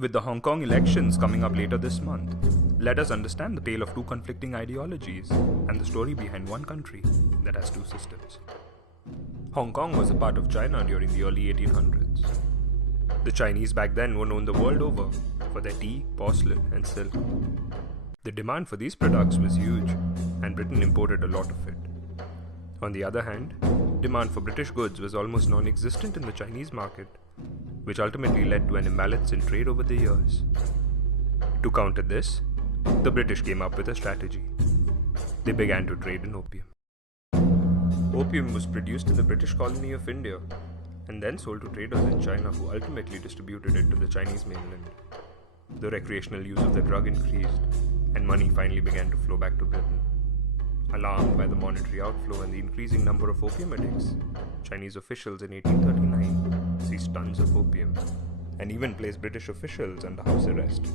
With the Hong Kong elections coming up later this month, let us understand the tale of two conflicting ideologies and the story behind one country that has two systems. Hong Kong was a part of China during the early 1800s. The Chinese back then were known the world over for their tea, porcelain, and silk. The demand for these products was huge, and Britain imported a lot of it. On the other hand, demand for British goods was almost non-existent in the Chinese market, which ultimately led to an imbalance in trade over the years. To counter this, the British came up with a strategy. They began to trade in opium. Opium was produced in the British colony of India and then sold to traders in China who ultimately distributed it to the Chinese mainland. The recreational use of the drug increased, and money finally began to flow back to Britain. Alarmed by the monetary outflow and the increasing number of opium addicts, Chinese officials in 1839 seized tons of opium and even placed British officials under house arrest.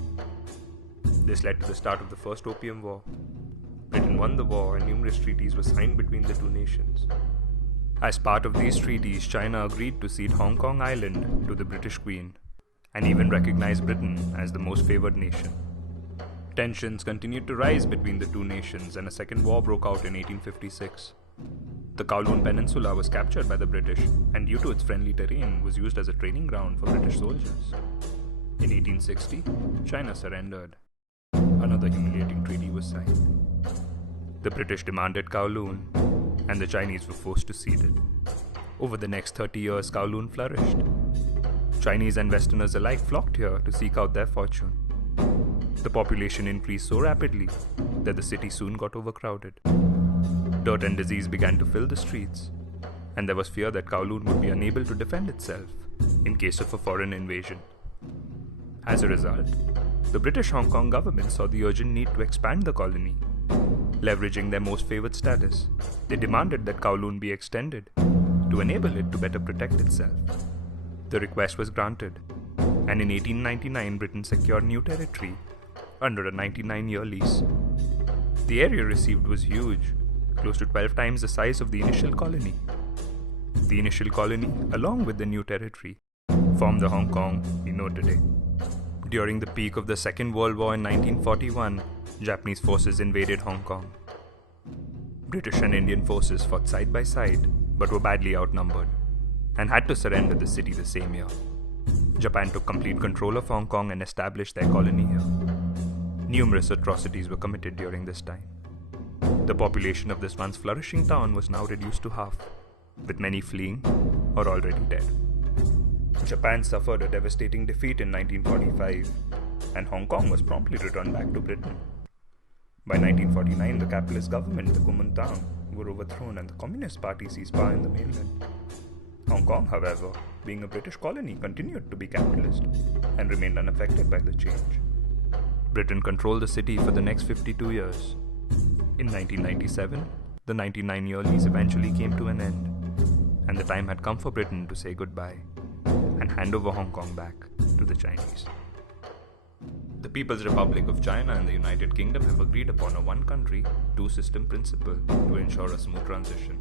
This led to the start of the First Opium War. Britain won the war and numerous treaties were signed between the two nations. As part of these treaties, China agreed to cede Hong Kong Island to the British Queen and even recognized Britain as the most favored nation. Tensions continued to rise between the two nations and a second war broke out in 1856. The Kowloon Peninsula was captured by the British and due to its friendly terrain was used as a training ground for British soldiers. In 1860, China surrendered. Another humiliating treaty was signed. The British demanded Kowloon and the Chinese were forced to cede it. Over the next 30 years, Kowloon flourished. Chinese and Westerners alike flocked here to seek out their fortune. The population increased so rapidly that the city soon got overcrowded. Dirt and disease began to fill the streets, and there was fear that Kowloon would be unable to defend itself in case of a foreign invasion. As a result, the British Hong Kong government saw the urgent need to expand the colony. Leveraging their most favored status, they demanded that Kowloon be extended to enable it to better protect itself. The request was granted, and in 1899 Britain secured new territory under a 99-year lease. The area received was huge, close to 12 times the size of the initial colony. The initial colony, along with the new territory, formed the Hong Kong we know today. During the peak of the Second World War in 1941, Japanese forces invaded Hong Kong. British and Indian forces fought side by side, but were badly outnumbered, and had to surrender the city the same year. Japan took complete control of Hong Kong and established their colony here. Numerous atrocities were committed during this time. The population of this once flourishing town was now reduced to half, with many fleeing or already dead. Japan suffered a devastating defeat in 1945, and Hong Kong was promptly returned back to Britain. By 1949, the capitalist government, the Kuomintang, were overthrown and the Communist Party seized power in the mainland. Hong Kong, however, being a British colony, continued to be capitalist and remained unaffected by the change. Britain controlled the city for the next 52 years. In 1997, the 99-year lease eventually came to an end, and the time had come for Britain to say goodbye and hand over Hong Kong back to the Chinese. The People's Republic of China and the United Kingdom have agreed upon a one-country, two-system principle to ensure a smooth transition.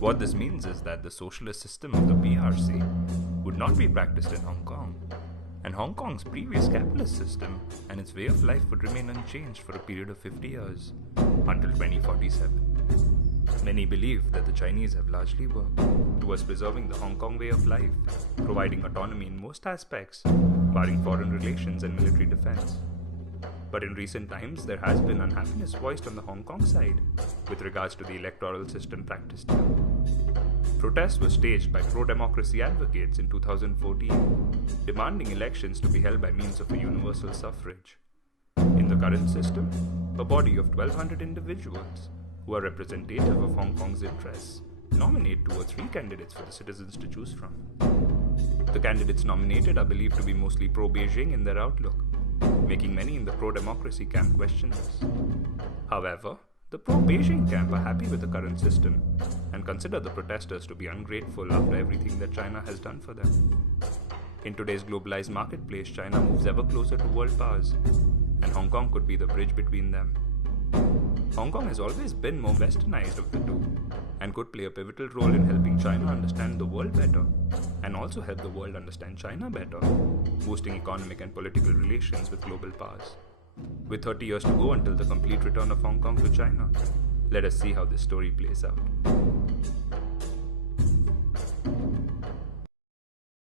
What this means is that the socialist system of the PRC would not be practiced in Hong Kong, and Hong Kong's previous capitalist system and its way of life would remain unchanged for a period of 50 years, until 2047. Many believe that the Chinese have largely worked towards preserving the Hong Kong way of life, providing autonomy in most aspects, barring foreign relations and military defense. But in recent times, there has been unhappiness voiced on the Hong Kong side with regards to the electoral system practiced here. Protests were staged by pro-democracy advocates in 2014, demanding elections to be held by means of a universal suffrage. In the current system, a body of 1,200 individuals, who are representative of Hong Kong's interests, nominate 2 or 3 candidates for the citizens to choose from. The candidates nominated are believed to be mostly pro-Beijing in their outlook, making many in the pro-democracy camp question this. However, the pro-Beijing camp are happy with the current system and consider the protesters to be ungrateful after everything that China has done for them. In today's globalized marketplace, China moves ever closer to world powers, and Hong Kong could be the bridge between them. Hong Kong has always been more westernized of the two, and could play a pivotal role in helping China understand the world better, and also help the world understand China better, boosting economic and political relations with global powers. With 30 years to go until the complete return of Hong Kong to China, let us see how this story plays out.